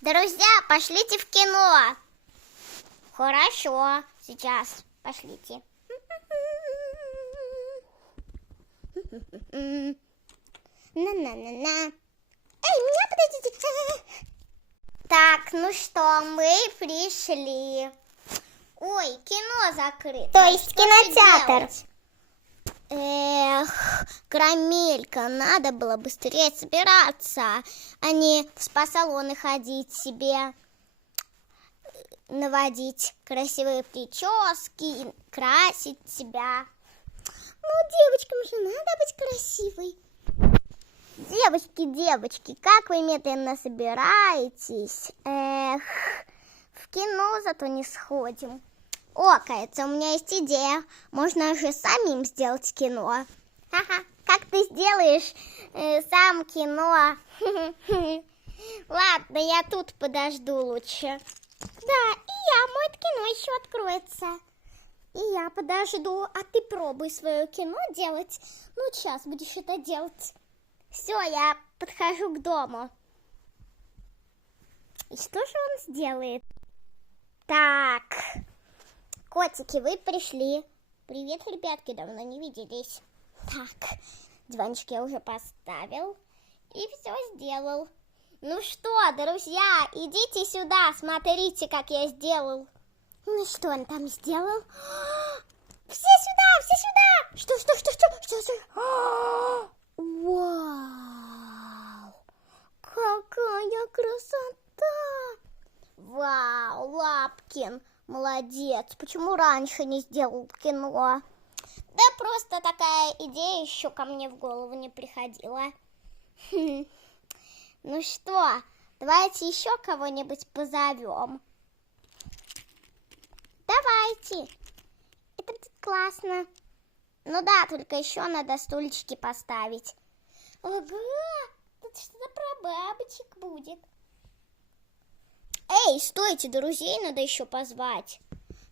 Друзья, пошлите в кино. Хорошо, сейчас пошлите. На-на-на-на. Эй, меня подождите. Так, ну что, мы пришли. Ой, кино закрыто. То есть что кинотеатр. Эх, Карамелька, надо было быстрее собираться, а не в спа-салоны ходить себе, наводить красивые прически, красить себя. Ну, девочкам же надо быть красивой. Девочки, как вы медленно собираетесь? Эх, в кино зато не сходим. О, кажется, у меня есть идея. Можно же самим сделать кино. Ха-ха, как ты сделаешь сам кино? Ладно, я тут подожду лучше. Да, и я, мой кино еще откроется. И я подожду, а ты пробуй свое кино делать. Ну, сейчас будешь это делать. Все, я подхожу к дому. И что же он сделает? Так, котики, вы пришли. Привет, ребятки, давно не виделись. Так, диванчик я уже поставил и все сделал. Ну что, друзья, идите сюда, смотрите, как я сделал. Ну что он там сделал? Все сюда, все сюда! Что? Вау! Какая красота! Вау, Лапкин, молодец. Почему раньше не сделал кино? Да просто такая идея еще ко мне в голову не приходила. Ну что, давайте еще кого-нибудь позовем. Давайте. Это будет классно. Ну да, только еще надо стульчики поставить. Ага, тут что-то про бабочек будет. Эй, стойте, друзей надо еще позвать.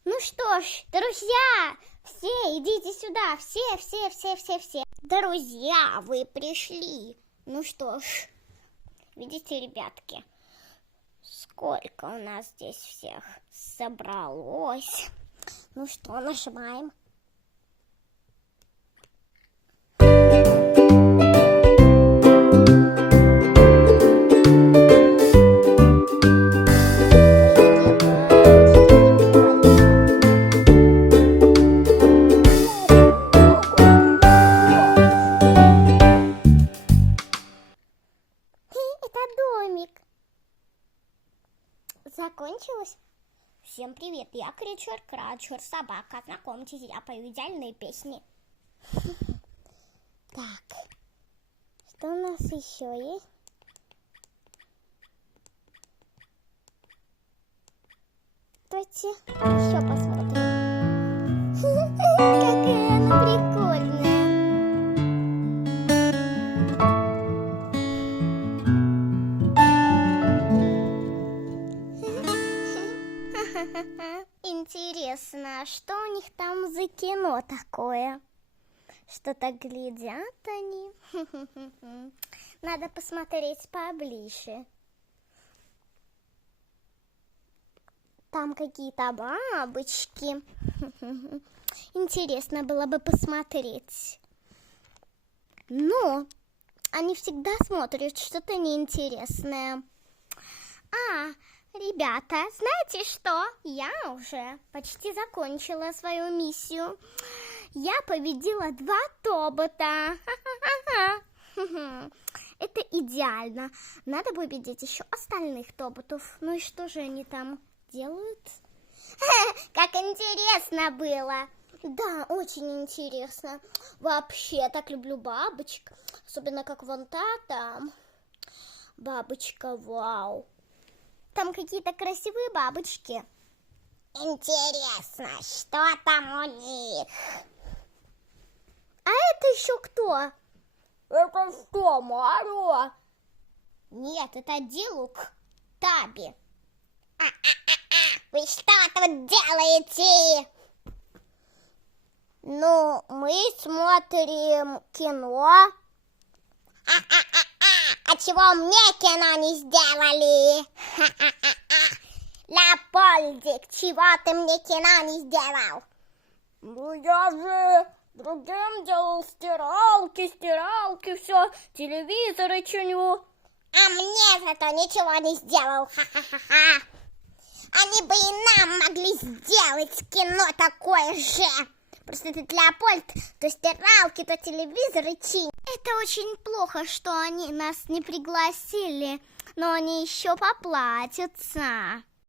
Ну что ж, друзья, все идите сюда, все. Друзья, вы пришли. Ну что ж, видите, ребятки, сколько у нас здесь всех собралось. Ну что, нажимаем. Закончилось? Всем привет, я Кричер Крачер, собака. Знакомьтесь, я пою идеальные песни. Так, что у нас еще есть? Давайте еще посмотрим. Какая она прикольная. Интересно, что у них там за кино такое? Что-то глядят они. Надо посмотреть поближе. Там какие-то бабочки. Интересно было бы посмотреть. Но они всегда смотрят что-то неинтересное. Ребята, знаете что? Я уже почти закончила свою миссию. Я победила 2 тобота. Это идеально. Надо победить еще остальных тоботов. Ну и что же они там делают? Как интересно было. Да, очень интересно. Вообще, так люблю бабочек. Особенно, как вон та там. Бабочка, вау. Там какие-то красивые бабочки. Интересно, что там у них? А это еще кто? Это что, Марио? Нет, это Дилук Таби. Вы что тут делаете? Ну, мы смотрим кино. А чего мне кино не сделали? Леопольдик, чего ты мне кино не сделал? Ну я же другим делал стиралки, все, телевизоры чиню. А мне зато ничего не сделал. Ха-ха-ха-ха. Они бы и нам могли сделать кино такое же. Просто этот Леопольд то стиралки, то телевизоры чинит. Это очень плохо, что они нас не пригласили, но они еще поплатятся.